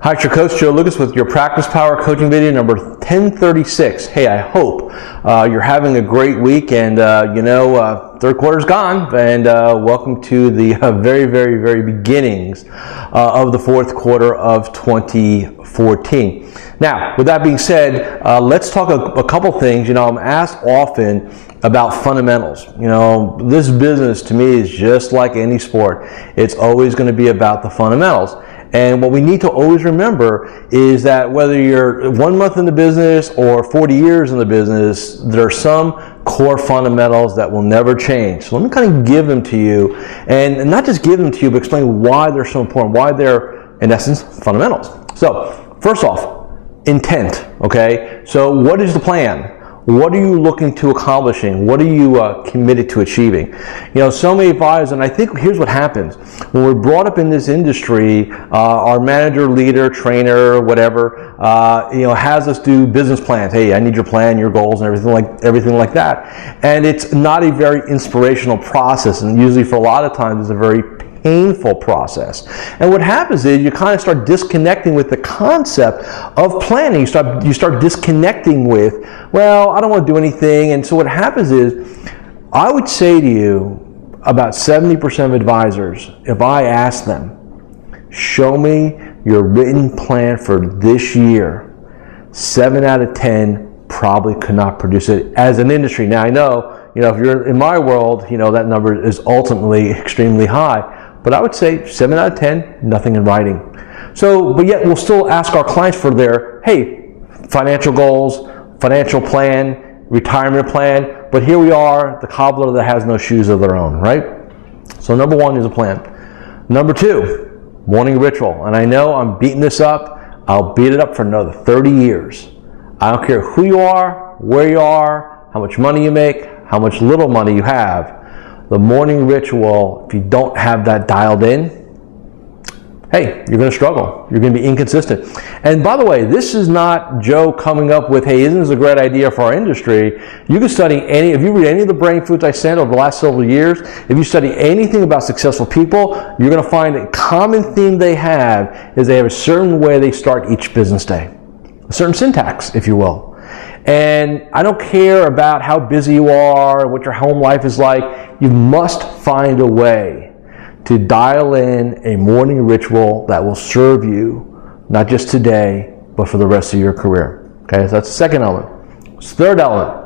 Hi, it's your coach Joe Lucas with your Practice Power Coaching video number 1036. Hey, I hope you're having a great week, and third quarter's gone, and welcome to the very beginnings of the fourth quarter of 2014. Now, with that being said, let's talk a couple things. I'm asked often about fundamentals. This business to me is just like any sport. It's always going to be about the fundamentals. And what we need to always remember is that whether you're 1 month in the business or 40 years in the business, there are some core fundamentals that will never change. So let me kind of give them to you, and not just give them to you, but explain why they're so important, why they're, in essence, fundamentals. So first off, intent, okay? So what is the plan? What are you looking to accomplishing? What are you committed to achieving? So many advisors, and I think here's what happens. When we're brought up in this industry, our manager, leader, trainer, whatever, has us do business plans. Hey, I need your plan, your goals, and everything like that. And it's not a very inspirational process, and usually for a lot of times it's a very painful process. And what happens is you kind of start disconnecting with the concept of planning. You start disconnecting with, well, I don't want to do anything. And so what happens is, I would say to you, about 70% of advisors, if I ask them, show me your written plan for this year, 7 out of 10 probably could not produce it as an industry. Now I know, if you're in my world, that number is ultimately extremely high. But I would say 7 out of 10, nothing in writing. So, but yet we'll still ask our clients for their, hey, financial goals, financial plan, retirement plan. But here we are, the cobbler that has no shoes of their own, right? So number one is a plan. Number two, morning ritual. And I know I'm beating this up. I'll beat it up for another 30 years. I don't care who you are, where you are, how much money you make, how much little money you have. The morning ritual, if you don't have that dialed in, hey, you're going to struggle. You're going to be inconsistent. And by the way, this is not Joe coming up with, hey, isn't this a great idea for our industry? You can study if you read any of the brain foods I sent over the last several years, if you study anything about successful people, you're going to find a common theme they have is they have a certain way they start each business day. A certain syntax, if you will. And I don't care about how busy you are, what your home life is like. You must find a way to dial in a morning ritual that will serve you, not just today, but for the rest of your career. Okay, so that's the second element. Third element.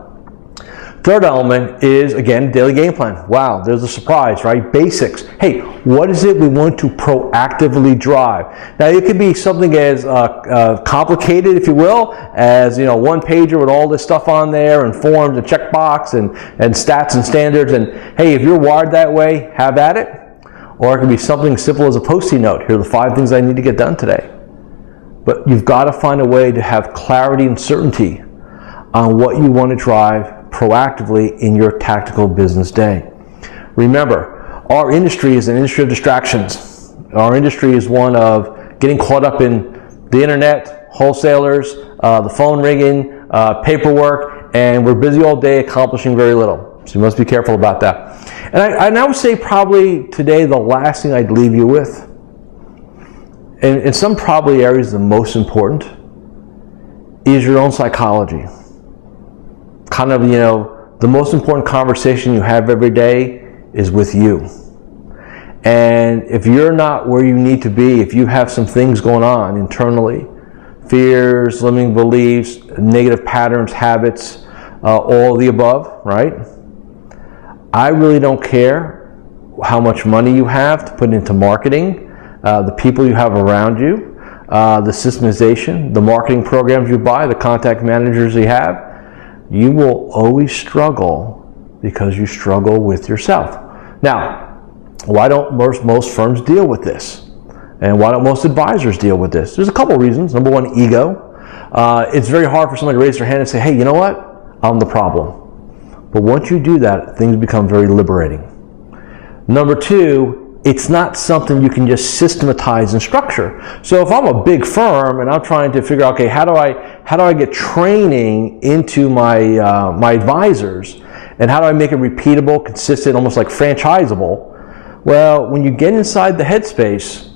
Third element is, again, daily game plan. Wow, there's a surprise, right? Basics. Hey, what is it we want to proactively drive? Now, it could be something as complicated, if you will, as one pager with all this stuff on there, and forms and checkbox and stats and standards. And hey, if you're wired that way, have at it. Or it could be something simple as a Post-it note. Here are the 5 things I need to get done today. But you've got to find a way to have clarity and certainty on what you want to drive proactively in your tactical business day. Remember, our industry is an industry of distractions. Our industry is one of getting caught up in the internet, wholesalers, the phone ringing, paperwork, and we're busy all day accomplishing very little. So you must be careful about that. And I would say probably today the last thing I'd leave you with, and in some probably areas the most important, is your own psychology. Kind of, the most important conversation you have every day is with you. And if you're not where you need to be, if you have some things going on internally, fears, limiting beliefs, negative patterns, habits, all of the above, right? I really don't care how much money you have to put into marketing, the people you have around you, the systemization, the marketing programs you buy, the contact managers you have. You will always struggle because you struggle with yourself. Now, why don't most firms deal with this? And why don't most advisors deal with this? There's a couple reasons. Number one, ego. It's very hard for somebody to raise their hand and say, hey, you know what? I'm the problem. But once you do that, things become very liberating. Number two, it's not something you can just systematize and structure. So if I'm a big firm and I'm trying to figure out, okay, how do I get training into my advisors, and how do I make it repeatable, consistent, almost like franchisable? Well, when you get inside the headspace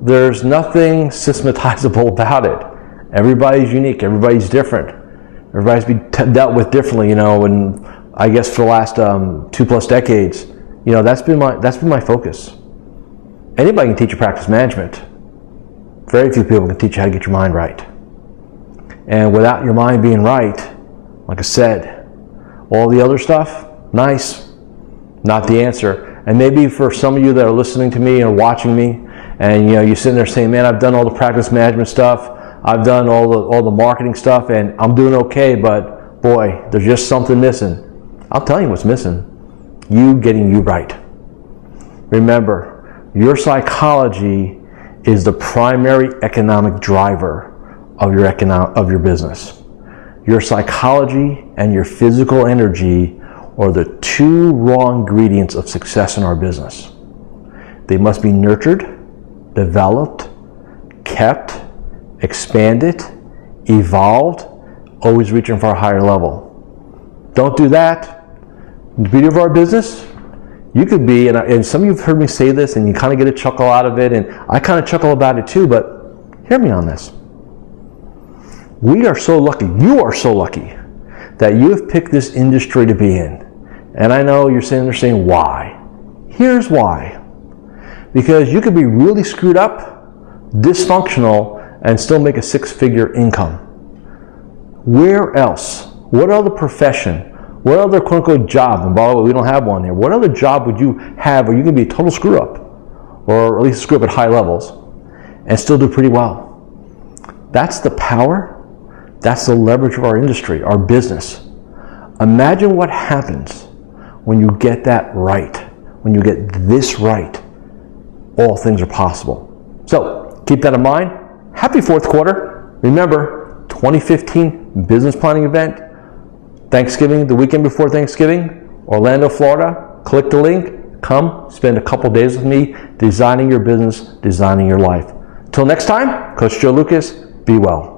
There's nothing systematizable about it. Everybody's unique. Everybody's different. Everybody's been dealt with differently, and I guess for the last 2+ decades, that's been my focus. Anybody can teach you practice management. Very few people can teach you how to get your mind right. And without your mind being right, like I said, all the other stuff, nice, not the answer. And maybe for some of you that are listening to me or watching me, and you're sitting there saying, man, I've done all the practice management stuff, I've done all the marketing stuff, and I'm doing okay, but boy, there's just something missing. I'll tell you what's missing. You getting you right. Remember, your psychology is the primary economic driver of your business. Your psychology and your physical energy are the two raw ingredients of success in our business. They must be nurtured, developed, kept, expanded, evolved, always reaching for a higher level. Don't do that. The beauty of our business, you could be, and some of you have heard me say this and you kind of get a chuckle out of it, and I kind of chuckle about it too, but hear me on this. We are so lucky, you are so lucky, that you have picked this industry to be in. And I know you're sitting there saying, why? Here's why. Because you could be really screwed up, dysfunctional, and still make a 6-figure income. Where else? What other profession? What other quote-unquote job? And by the way, we don't have one here. What other job would you have where you can be a total screw-up, or at least screw up at high levels, and still do pretty well? That's the power. That's the leverage of our industry, our business. Imagine what happens when you get that right, when you get this right. All things are possible. So keep that in mind. Happy fourth quarter. Remember, 2015 business planning event, Thanksgiving, the weekend before Thanksgiving, Orlando, Florida. Click the link. Come spend a couple days with me designing your business, designing your life. Till next time, Coach Joe Lucas, be well.